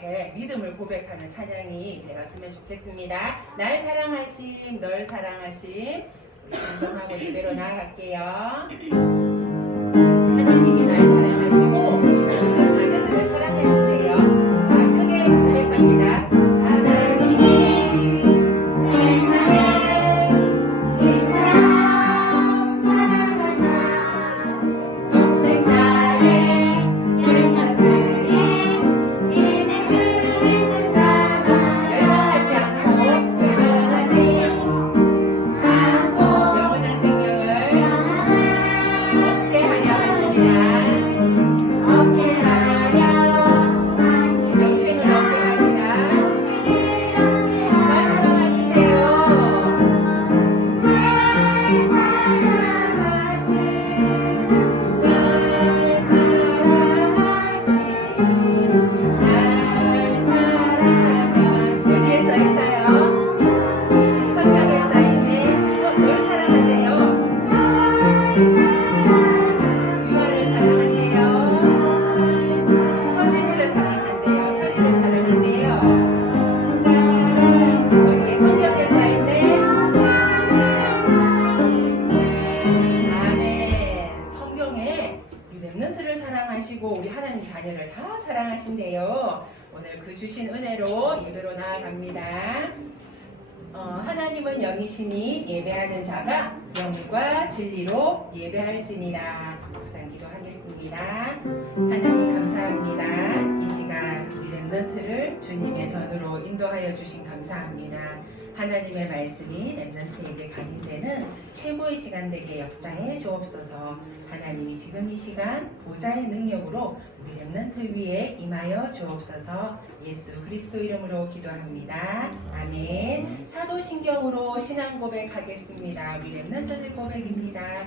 앞에 믿음을 고백하는 찬양이 되었으면 좋겠습니다. 날 사랑하심, 널 사랑하심. 우리 감동하고 예배로 나아갈게요. 주님의 전으로 인도하여 주신 감사합니다. 하나님의 말씀이 랩런트에게 각인되는 최고의 시간 되게 역사해 주옵소서. 하나님이 지금 이 시간 보좌의 능력으로 우리 랩런트 위에 임하여 주옵소서. 예수 그리스도 이름으로 기도합니다. 아멘. 사도신경으로 신앙 고백하겠습니다. 우리 랩런트들 고백입니다.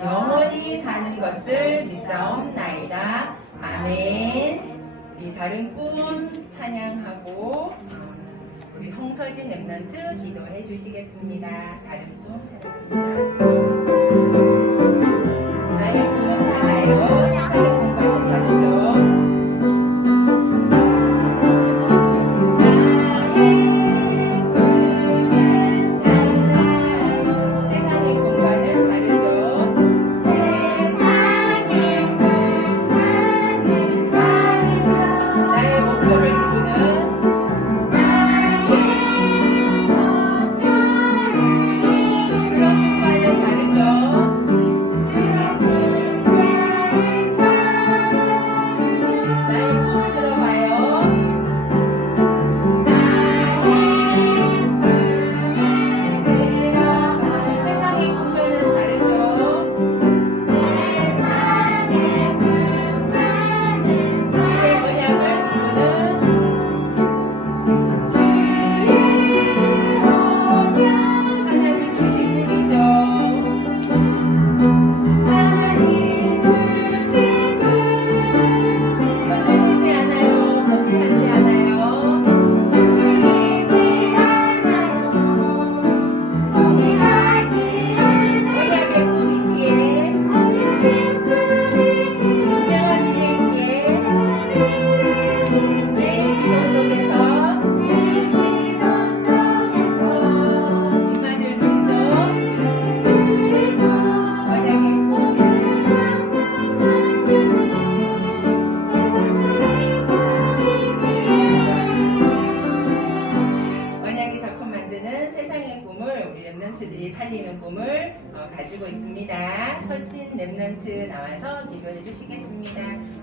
영원히 사는 것을 믿사옵나이다. 아멘. 우리 다른 꿈 찬양하고 우리 홍서진 랩런트 기도해 주시겠습니다. 다른 꿈 찬양합니다.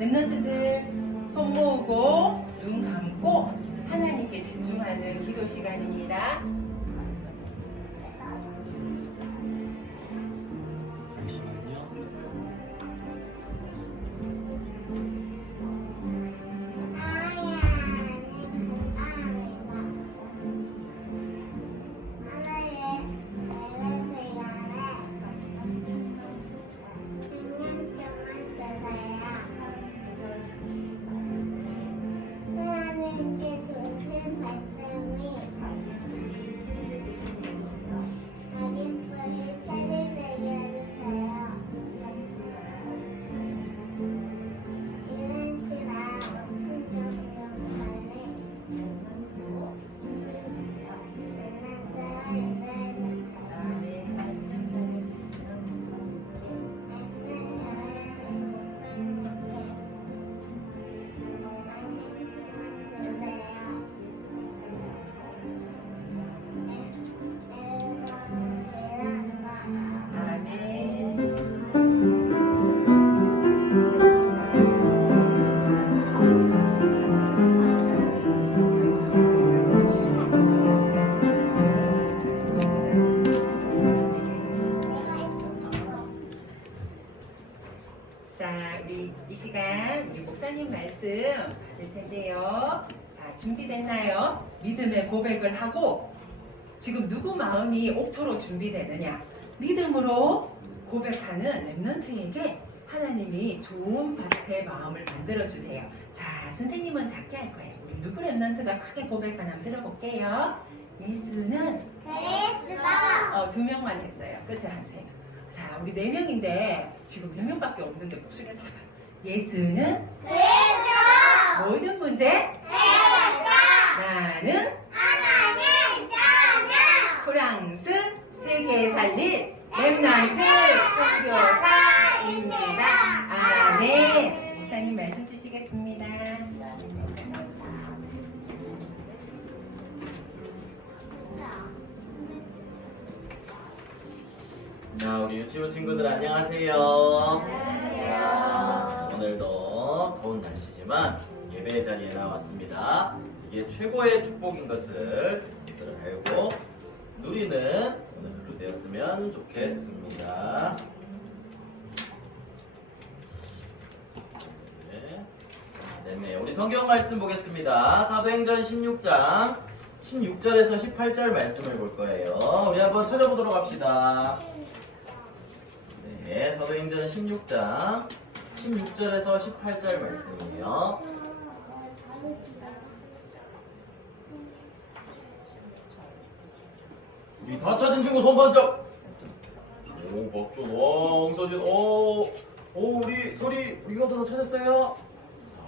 랩런트들 손 모으고 눈 감고 하나님께 집중하는 기도 시간입니다. 준비되느냐? 믿음으로 고백하는 랩런트에게 하나님이 좋은 밭의 마음을 만들어 주세요. 자, 선생님은 작게 할 거예요. 우리 누구 랩런트가 크게 고백하나 한번 들어볼게요. 예수는 어, 두 명만 했어요. 끝에 하세요. 자, 우리 네 명인데 지금 네 명밖에 없는데 목소리가 작아요. 예수는 모든 문제 나는 프랑스 세계 살릴 랩런트 선교사입니다. 아멘. 목사님 말씀 주시겠습니다. 자, 우리 유치원 친구들 안녕하세요. 오늘도 더운 날씨지만 예배 자리에 나왔습니다. 이게 최고의 축복인 것을 알고 누리는 오늘 되었으면 좋겠습니다. 네. 네네. 우리 성경 말씀 보겠습니다. 사도행전 16장 16절에서 18절 말씀을 볼 거예요. 우리 한번 찾아보도록 합시다. 네, 사도행전 16장 16절에서 18절 말씀이에요. 우리 다 찾은 친구 손 번쩍. 오, 박준, 오, 홍서진, 오, 오, 우리 소리, 우리가 다 찾았어요?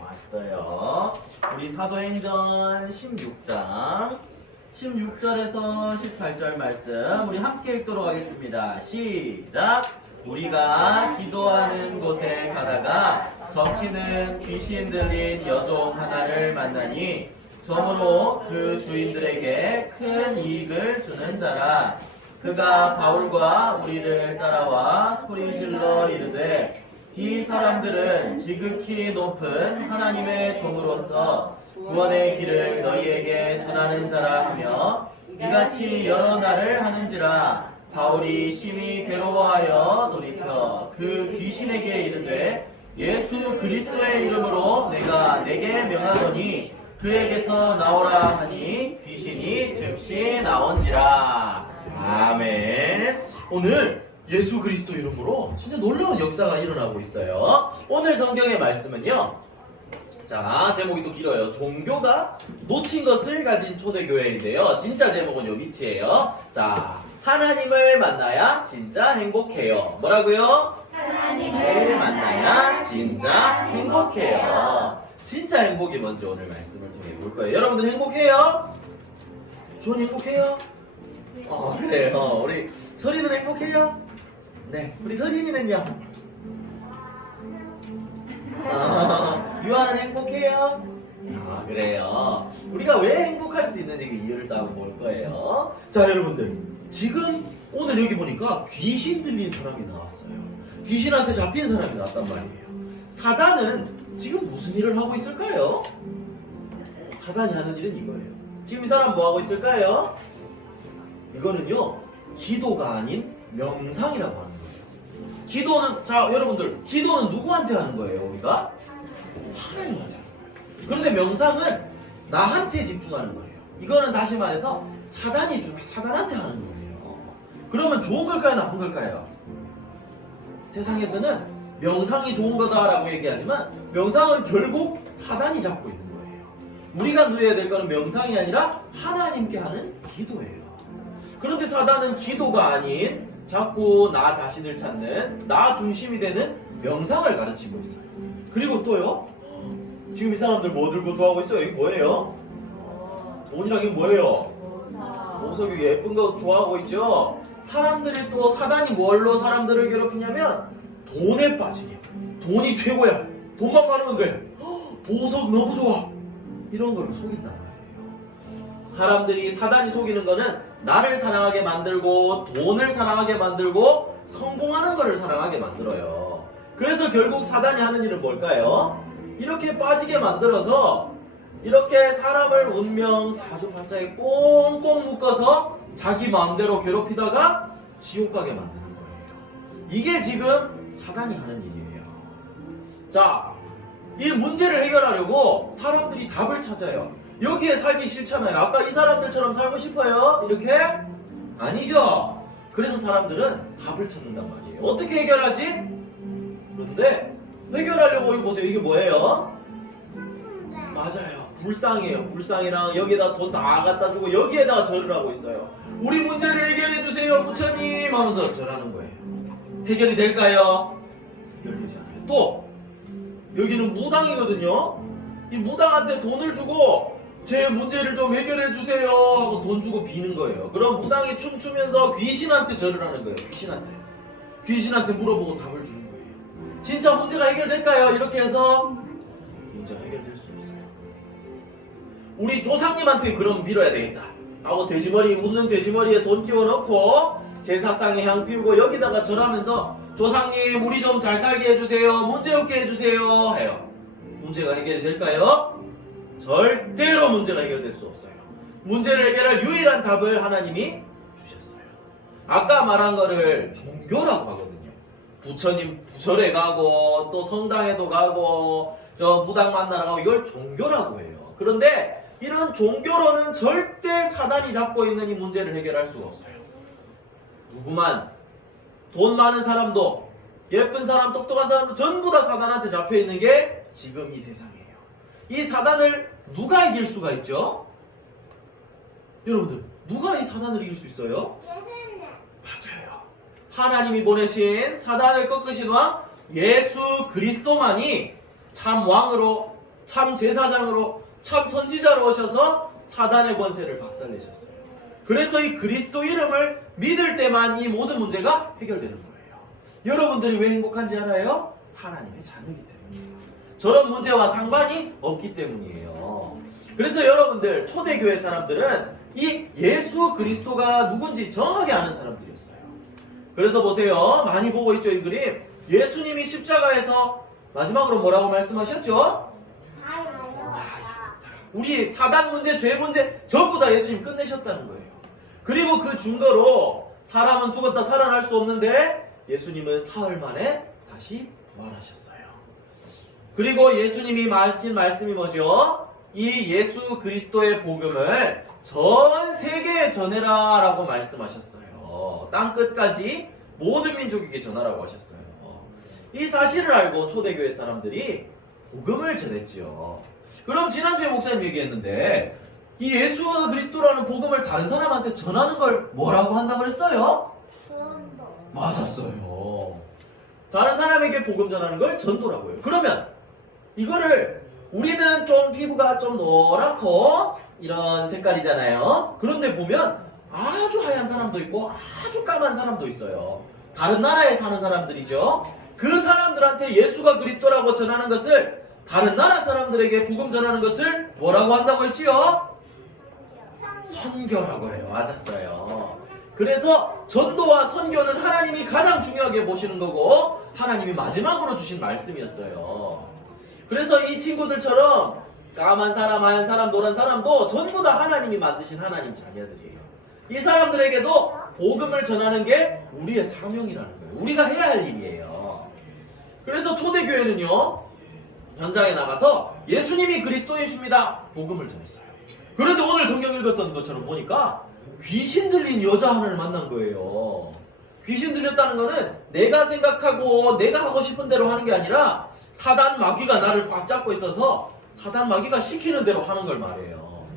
왔어요. 우리 사도행전 16장 16절에서 18절 말씀 우리 함께 읽도록 하겠습니다. 시작. 우리가 기도하는 곳에 가다가 적치는 귀신 들린 여종 하나를 만나니 점으로 그 주인들에게 큰 이익을 주는 자라. 그가 바울과 우리를 따라와 소리질러 이르되 이 사람들은 지극히 높은 하나님의 종으로서 구원의 길을 너희에게 전하는 자라 하며 이같이 여러 날을 하는지라. 바울이 심히 괴로워하여 돌이켜 그 귀신에게 이르되 예수 그리스도의 이름으로 내가 내게 명하노니 그에게서 나오라 하니 귀신이 즉시 나온지라 아멘 오늘 예수 그리스도 이름으로 진짜 놀라운 역사가 일어나고 있어요 오늘 성경의 말씀은요 자, 제목이 또 길어요. 종교가 놓친 것을 가진 초대교회인데요. 진짜 제목은 요 밑이에요. 자, 하나님을 만나야 진짜 행복해요. 뭐라고요? 하나님을 만나야 진짜 행복해요. 진짜 행복이 뭔지 오늘 말씀을 통해 볼 거예요. 여러분들 행복해요? 전 행복해요? 어, 그래요. 우리 서리는 행복해요? 네. 우리 서진이는요? 아, 유아는 행복해요? 아, 그래요. 우리가 왜 행복할 수 있는지 그 이유를 또 한번 볼 거예요. 자, 여러분들. 지금 오늘 여기 보니까 귀신 들린 사람이 나왔어요. 귀신한테 잡힌 사람이 나왔단 말이에요. 사단은 지금 무슨 일을 하고 있을까요? 사단이 하는 일은 이거예요. 지금 이 사람 뭐 하고 있을까요? 이거는요, 기도가 아닌 명상이라고 하는 거예요. 기도는, 자, 여러분들, 기도는 누구한테 하는 거예요, 우리가? 하나님한테. 그런데 명상은 나한테 집중하는 거예요. 이거는 다시 말해서 사단이 주, 사단한테 하는 거예요. 그러면 좋은 걸까요, 나쁜 걸까요? 세상에서는 명상이 좋은 거다라고 얘기하지만 명상은 결국 사단이 잡고 있는 거예요. 우리가 누려야 될 거는 명상이 아니라 하나님께 하는 기도예요. 그런데 사단은 기도가 아닌 자꾸 나 자신을 찾는 나 중심이 되는 명상을 가르치고 있어요. 그리고 또요. 지금 이 사람들 뭐 들고 좋아하고 있어요? 이게 뭐예요? 돈이랑 이게 뭐예요? 보석이 예쁜 거 좋아하고 있죠? 사람들이 또 사단이 뭘로 사람들을 괴롭히냐면 돈에 빠지게. 돈이 최고야. 돈만 많으면 돼. 헉, 보석 너무 좋아. 이런 걸로 속인단 말이에요. 사람들이 사단이 속이는 거는 나를 사랑하게 만들고 돈을 사랑하게 만들고 성공하는 거를 사랑하게 만들어요. 그래서 결국 사단이 하는 일은 뭘까요? 이렇게 빠지게 만들어서 이렇게 사람을 운명 사주팔자에 꽁꽁 묶어서 자기 마음대로 괴롭히다가 지옥 가게 만드는 거예요. 이게 지금 사단이 하는 일이에요. 자, 이 문제를 해결하려고 사람들이 답을 찾아요. 여기에 살기 싫잖아요. 아까 이 사람들처럼 살고 싶어요? 이렇게? 아니죠. 그래서 사람들은 답을 찾는단 말이에요. 어떻게 해결하지? 그런데 해결하려고 이거 보세요. 이게 뭐예요? 맞아요. 불쌍해요. 불쌍이랑 여기다 돈 다 갖다 주고 여기에다가 절을 하고 있어요. 우리 문제를 해결해 주세요, 부처님 하면서 절하는 거예요. 해결이 될까요? 해결되지 않아요. 또 여기는 무당이거든요. 이 무당한테 돈을 주고 제 문제를 좀 해결해 주세요 하고 돈 주고 비는 거예요. 그럼 무당이 춤추면서 귀신한테 절을 하는 거예요. 귀신한테. 귀신한테 물어보고 답을 주는 거예요. 진짜 문제가 해결될까요? 이렇게 해서 문제가 해결될 수 없어요. 우리 조상님한테 그럼 밀어야 되겠다. 하고 돼지머리 웃는 돼지머리에 돈 끼워 넣고 제사상에 향 피우고 여기다가 절하면서 조상님 우리 좀 잘 살게 해주세요. 문제 없게 해주세요. 해요. 문제가 해결이 될까요? 절대로 문제가 해결될 수 없어요. 문제를 해결할 유일한 답을 하나님이 주셨어요. 아까 말한 거를 종교라고 하거든요. 부처님 부절에 가고 또 성당에도 가고 저 무당 만나러 가고 이걸 종교라고 해요. 그런데 이런 종교로는 절대 사단이 잡고 있는 이 문제를 해결할 수가 없어요. 누구만 돈 많은 사람도 예쁜 사람 똑똑한 사람도 전부 다 사단한테 잡혀 있는 게 지금 이 세상이에요. 이 사단을 누가 이길 수가 있죠? 여러분들 누가 이 사단을 이길 수 있어요? 맞아요. 하나님이 보내신 사단을 꺾으신 왕 예수 그리스도만이 참 왕으로 참 제사장으로 참 선지자로 오셔서 사단의 권세를 박살내셨어요. 그래서 이 그리스도 이름을 믿을 때만 이 모든 문제가 해결되는 거예요. 여러분들이 왜 행복한지 알아요? 하나님의 자녀이기 때문이에요. 저런 문제와 상관이 없기 때문이에요. 그래서 여러분들 초대교회 사람들은 이 예수 그리스도가 누군지 정확하게 아는 사람들이었어요. 그래서 보세요. 많이 보고 있죠, 이 그림. 예수님이 십자가에서 마지막으로 뭐라고 말씀하셨죠? 우리 사단 문제, 죄 문제 전부 다 예수님 끝내셨다는 거예요. 그리고 그 증거로 사람은 죽었다 살아날 수 없는데 예수님은 사흘 만에 다시 부활하셨어요. 그리고 예수님이 하신 말씀이 뭐죠? 이 예수 그리스도의 복음을 전 세계에 전해라 라고 말씀하셨어요. 땅 끝까지 모든 민족에게 전하라고 하셨어요. 이 사실을 알고 초대교회 사람들이 복음을 전했지요. 그럼 지난주에 목사님 얘기했는데 이 예수 그리스도라는 복음을 다른 사람한테 전하는 걸 뭐라고 한다고 그랬어요? 맞았어요. 다른 사람에게 복음 전하는 걸 전도라고 해요. 그러면 이거를 우리는 좀 피부가 좀 노랗고 이런 색깔이잖아요. 그런데 보면 아주 하얀 사람도 있고 아주 까만 사람도 있어요. 다른 나라에 사는 사람들이죠. 그 사람들한테 예수가 그리스도라고 전하는 것을 다른 나라 사람들에게 복음 전하는 것을 뭐라고 한다고 했지요? 선교라고 해요. 맞았어요. 그래서 전도와 선교는 하나님이 가장 중요하게 보시는 거고 하나님이 마지막으로 주신 말씀이었어요. 그래서 이 친구들처럼 까만 사람, 하얀 사람, 노란 사람도 전부 다 하나님이 만드신 하나님 자녀들이에요. 이 사람들에게도 복음을 전하는 게 우리의 사명이라는 거예요. 우리가 해야 할 일이에요. 그래서 초대교회는요, 현장에 나가서 예수님이 그리스도이십니다. 복음을 전했어요. 그런데 오늘 성경 읽었던 것처럼 보니까 귀신 들린 여자 하나를 만난 거예요. 귀신 들렸다는 거는 내가 생각하고 내가 하고 싶은 대로 하는 게 아니라 사단 마귀가 나를 꽉 잡고 있어서 사단 마귀가 시키는 대로 하는 걸 말해요.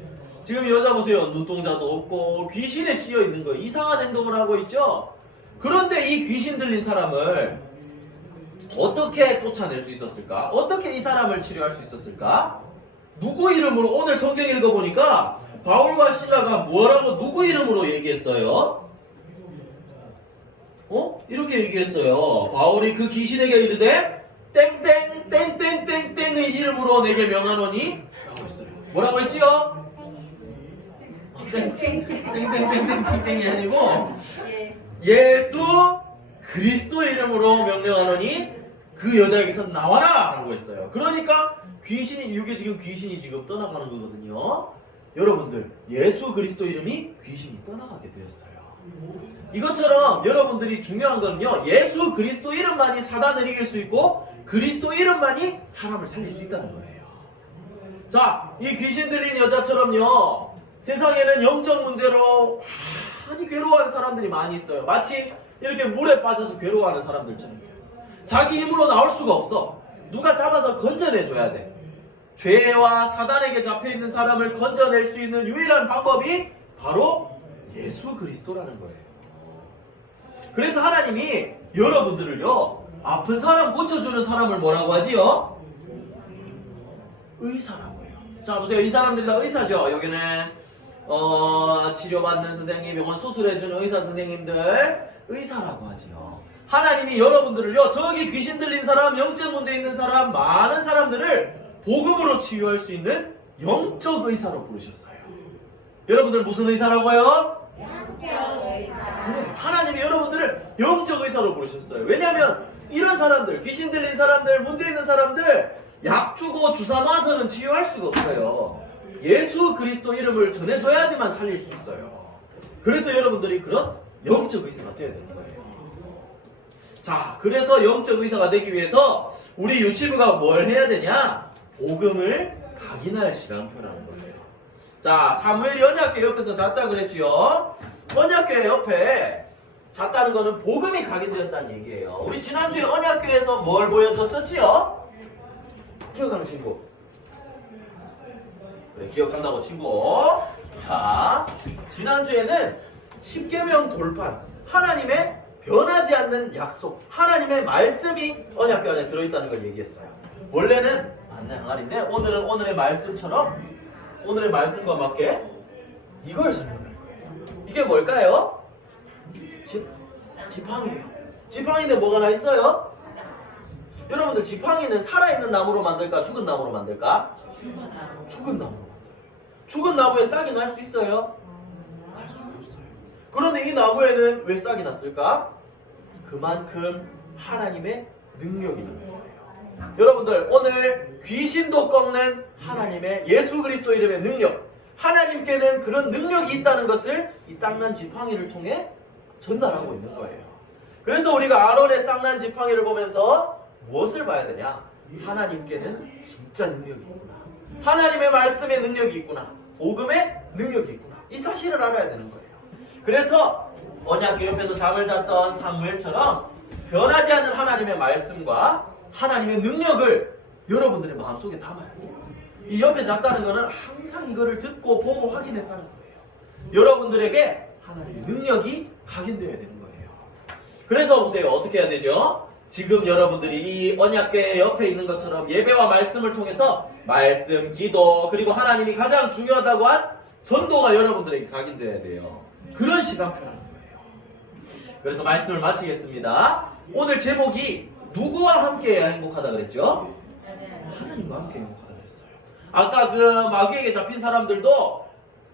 지금 이 여자 보세요. 눈동자도 없고 귀신에 씌여 있는 거예요. 이상한 행동을 하고 있죠. 그런데 이 귀신 들린 사람을 어떻게 쫓아낼 수 있었을까? 어떻게 이 사람을 치료할 수 있었을까? 누구 이름으로 오늘 성경 읽어보니까 바울과 신라가 뭐라고 누구 이름으로 얘기했어요? 어? 이렇게 얘기했어요. 바울이 그 귀신에게 이르되 땡땡 땡땡땡땡의 이름으로 내게 명하노니. 뭐라고 했지요? 땡땡땡땡땡땡이 아니고 예. 예수 그리스도의 이름으로 명령하노니 그 여자에게서 나와라 라고 했어요. 그러니까 귀신이 이게 지금 귀신이 지금 떠나가는 거거든요. 여러분들 예수 그리스도 이름이 귀신이 떠나가게 되었어요. 이것처럼 여러분들이 중요한 거는요. 예수 그리스도 이름만이 사단을 이길 수 있고 그리스도 이름만이 사람을 살릴 수 있다는 거예요. 자, 이 귀신 들린 여자처럼요. 세상에는 영적 문제로 많이 괴로워하는 사람들이 많이 있어요. 마치 이렇게 물에 빠져서 괴로워하는 사람들처럼. 자기 힘으로 나올 수가 없어. 누가 잡아서 건져내줘야 돼. 죄와 사단에게 잡혀 있는 사람을 건져낼 수 있는 유일한 방법이 바로 예수 그리스도라는 거예요. 그래서 하나님이 여러분들을요, 아픈 사람 고쳐주는 사람을 뭐라고 하지요? 의사라고 해요. 자, 보세요. 이 사람들이 다 의사죠. 여기는, 어, 치료받는 선생님, 병원 수술해주는 의사 선생님들, 의사라고 하지요. 하나님이 여러분들을요, 저기 귀신 들린 사람, 영적 문제 있는 사람, 많은 사람들을 복음으로 치유할 수 있는 영적 의사로 부르셨어요. 여러분들 무슨 의사라고요? 그래, 하나님이 여러분들을 영적 의사로 부르셨어요. 왜냐하면 이런 사람들, 귀신 들린 사람들, 문제 있는 사람들 약 주고 주사 놔서는 치유할 수가 없어요. 예수 그리스도 이름을 전해줘야지만 살릴 수 있어요. 그래서 여러분들이 그런 영적 의사가 되어야 되는 거예요. 자, 그래서 영적 의사가 되기 위해서 우리 유치부가 뭘 해야 되냐? 복음을 각인할 시간표라는 거예요. 자, 사무엘이 언약궤 옆에서 잤다 그랬지요. 언약궤 옆에 잤다는 거는 복음이 각인되었다는 얘기예요. 우리 지난주에 언약궤에서 뭘 보여줬었지요? 기억하는 친구. 그래, 기억한다고 친구. 자, 지난주에는 10계명 돌판, 하나님의 변하지 않는 약속, 하나님의 말씀이 언약궤 안에 들어있다는 걸 얘기했어요. 원래는 맞는 항아리인데 오늘은 오늘의 말씀처럼 오늘의 말씀과 맞게 이걸 설명할 거예요. 이게 뭘까요? 지, 지팡이에요. 지팡이인데 뭐가 나 있어요? 여러분들 지팡이는 살아있는 나무로 만들까 죽은 나무로 만들까? 죽은 나무로 만들어요. 죽은 나무에 싹이 날 수 있어요? 날 수가 없어요. 그런데 이 나무에는 왜 싹이 났을까? 그만큼 하나님의 능력이 거예요. 여러분들 오늘 귀신도 꺾는 하나님의 예수 그리스도 이름의 능력 하나님께는 그런 능력이 있다는 것을 이 쌍난 지팡이를 통해 전달하고 있는 거예요. 그래서 우리가 아론의 쌍난 지팡이를 보면서 무엇을 봐야 되냐? 하나님께는 진짜 능력이 있구나. 하나님의 말씀의 능력이 있구나. 복음의 능력이 있구나. 이 사실을 알아야 되는 거예요. 그래서 언약궤 옆에서 잠을 잤던 사무엘처럼 변하지 않는 하나님의 말씀과 하나님의 능력을 여러분들의 마음속에 담아야 돼요. 이 옆에 잤다는 거는 항상 이거를 듣고 보고 확인했다는 거예요. 여러분들에게 하나님의 능력이 각인되어야 되는 거예요. 그래서 보세요. 어떻게 해야 되죠? 지금 여러분들이 이 언약궤 옆에 있는 것처럼 예배와 말씀을 통해서 말씀, 기도, 그리고 하나님이 가장 중요하다고 한 전도가 여러분들에게 각인되어야 돼요. 그런 시간표라는 거예요. 그래서 말씀을 마치겠습니다. 오늘 제목이 누구와 함께 행복하다 그랬죠? 하나님과 함께 행복하다 그랬어요. 아까 그 마귀에게 잡힌 사람들도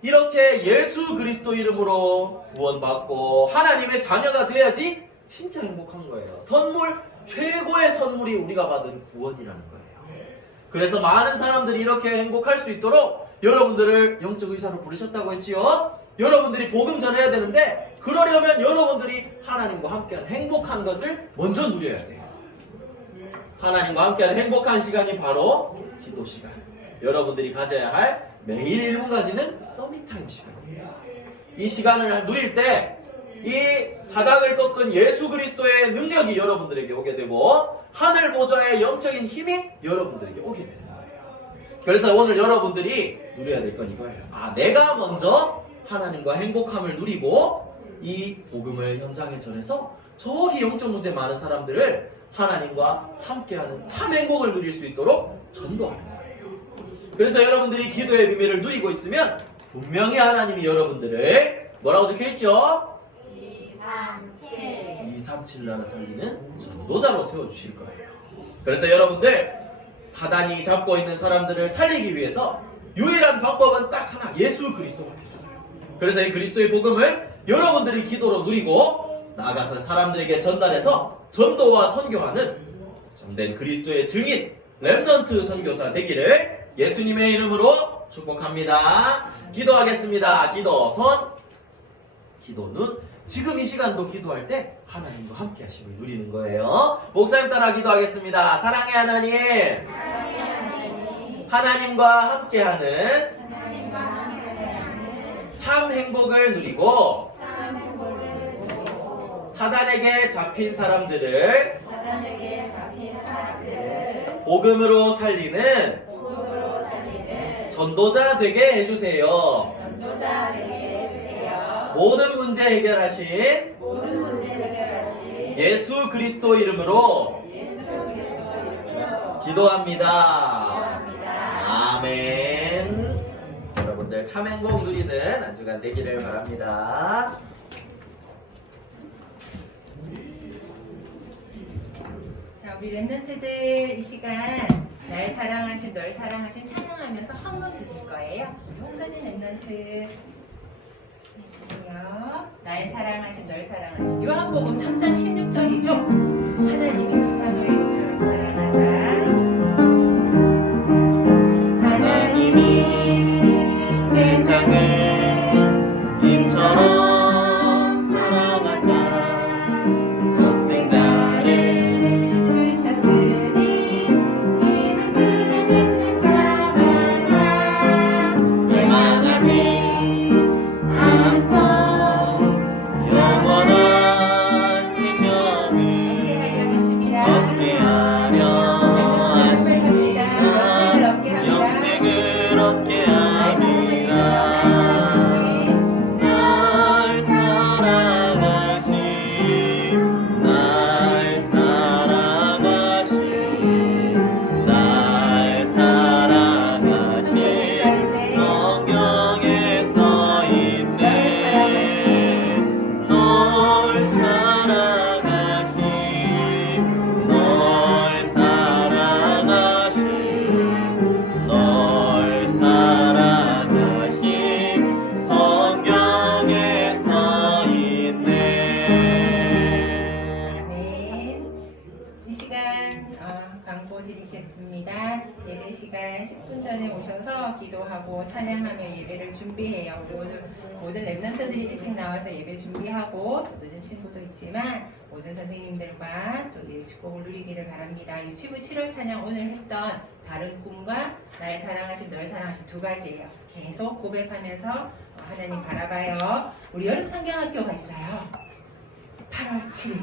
이렇게 예수 그리스도 이름으로 구원받고 하나님의 자녀가 돼야지 진짜 행복한 거예요. 선물, 최고의 선물이 우리가 받은 구원이라는 거예요. 그래서 많은 사람들이 이렇게 행복할 수 있도록 여러분들을 영적 의사로 부르셨다고 했지요. 여러분들이 복음 전해야 되는데 그러려면 여러분들이 하나님과 함께하는 행복한 것을 먼저 누려야 돼요. 하나님과 함께하는 행복한 시간이 바로 기도 시간. 여러분들이 가져야 할 매일 1분 가지는 서밋타임 시간입니다. 이 시간을 누릴 때 이 사단을 꺾은 예수 그리스도의 능력이 여러분들에게 오게 되고 하늘 보좌의 영적인 힘이 여러분들에게 오게 되는 거예요. 그래서 오늘 여러분들이 누려야 될 건 이거예요. 아, 내가 먼저 하나님과 행복함을 누리고 이 복음을 현장에 전해서 저기 영적 문제 많은 사람들을 하나님과 함께하는 참 행복을 누릴 수 있도록 거예요. 그래서 여러분들이 기도의 비밀을 누리고 있으면 분명히 하나님이 여러분들을 뭐라고 적혀 있죠? 237 237 나라 살리는 전도자로 세워주실 거예요. 그래서 여러분들 사단이 잡고 있는 사람들을 살리기 위해서 유일한 방법은 딱 하나 예수 그리스도밖에 없어요. 그래서 이 그리스도의 복음을 여러분들이 기도로 누리고 나가서 사람들에게 전달해서 전도와 선교하는 참된 그리스도의 증인 렘넌트 선교사 되기를 예수님의 이름으로 축복합니다. 기도하겠습니다. 기도 손, 기도 눈. 지금 이 시간도 기도할 때 하나님과 함께 하심을 누리는 거예요. 목사님 따라 기도하겠습니다. 사랑의 하나님. 하나님과 함께하는 참 행복을 누리고 사단에게 잡힌 사람들을 사단에게 잡힌 사람들을 복음으로 살리는 복음으로 살리는 전도자 되게 해주세요. 전도자 되게 해주세요. 모든 문제 해결하신 모든 문제 해결하신 예수 그리스도 이름으로 예수 그리스도 이름으로 기도합니다. 기도합니다. 아멘. 여러분들 참 행복 누리는 한 주간 되기를 바랍니다. 우리 랩런트들 이 시간 날 사랑하신 널 사랑하신 찬양하면서 헌금 드릴 거예요. 홍서진 랩런트 해주세요. 날 사랑하신 널 사랑하신 요한복음 3장 16절이죠. 하나님이 복을 누리기를 바랍니다. 유치부 7월 찬양 오늘 했던 다른 꿈과 날 사랑하신 널 사랑하신 두 가지예요. 계속 고백하면서 어, 하나님 바라봐요. 우리 여름 성경학교가 있어요. 8월 7일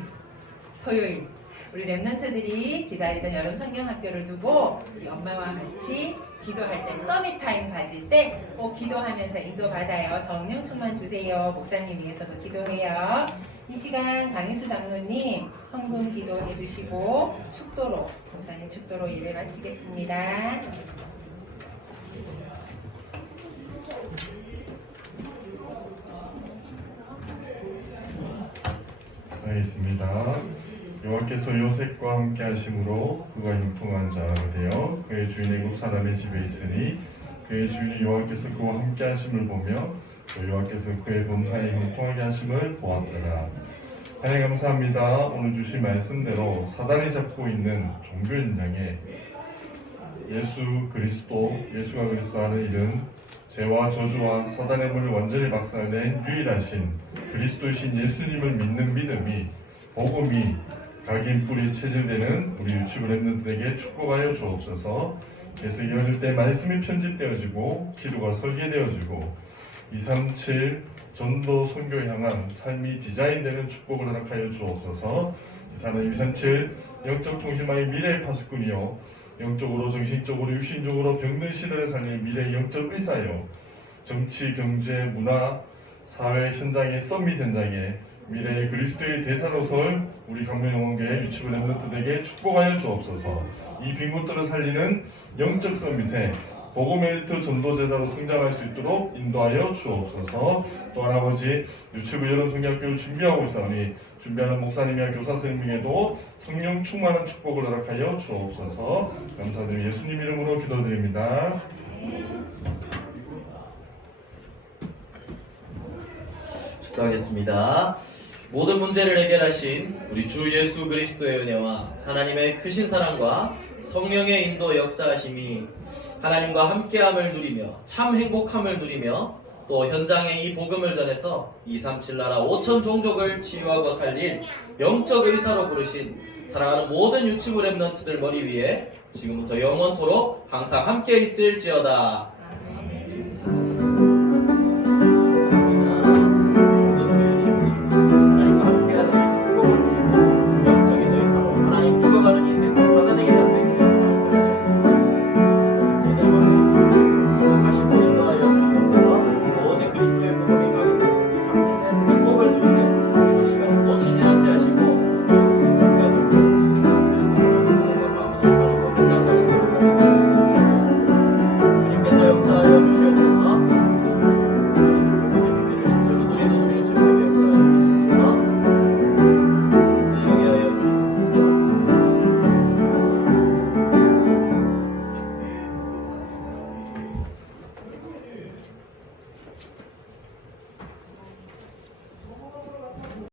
토요일 우리 랩런트들이 기다리던 여름 성경 학교를 두고 우리 엄마와 같이 기도할 때 서밋 타임 가질 때 꼭 기도하면서 인도 받아요. 성령 충만 주세요. 목사님 위해서도 기도해요. 이 시간 강인수 장로님 헌금 기도해 주시고 축도로 목사님 축도로 예배 마치겠습니다. 알겠습니다. 여호와께서 요셉과 함께 하심으로 그가 융통한 자가 되어 그의 주인 애국 사람의 집에 있으니 그의 주인 여호와께서 그와 함께 하심을 보며 또 여호와께서 그의 범사에 형통하게 하심을 보았더라. 하나님 감사합니다. 오늘 주신 말씀대로 사단이 잡고 있는 종교 현장에 예수 그리스도, 예수가 그리스도 하는 일은 죄와 저주와 사단의 문을 완전히 박살낸 유일하신 그리스도이신 예수님을 믿는 믿음이 복음이 각인 뿌리 체질되는 우리 유치부 랩런들에게 축복하여 주옵소서. 그래서 이어질 때 말씀이 편집되어지고 기도가 설계되어지고 237 전도 선교 향한 삶이 디자인되는 축복을 허락하여 주옵소서. 이사는 237 영적 통신망의 미래의 파수꾼이요 영적으로 정신적으로 육신적으로 병든 시대를 살릴 미래의 영적 의사요 정치 경제 문화 사회 현장의 썸밋 현장에 미래의 그리스도의 대사로 설 우리 강명영원교회 유치부 랩런트들에게 축복하여 주옵소서 이 빈 곳들을 살리는 영적 썸밋에 보고메리트 전도제자로 성장할 수 있도록 인도하여 주옵소서. 또한 아버지 유치부 여름 성경학교를 준비하고 있사오니 준비하는 목사님이나 교사 선생님에게도 성령 충만한 축복을 허락하여 주옵소서. 감사드리며 예수님 이름으로 기도드립니다. 축도하겠습니다. 모든 문제를 해결하신 우리 주 예수 그리스도의 은혜와 하나님의 크신 사랑과 성령의 인도 역사하심이 하나님과 함께함을 누리며 참 행복함을 누리며 또 현장에 이 복음을 전해서 237 나라 5천 종족을 치유하고 살릴 영적 의사로 부르신 사랑하는 모든 유치부 랩런트들 머리 위에 지금부터 영원토록 항상 함께 있을지어다.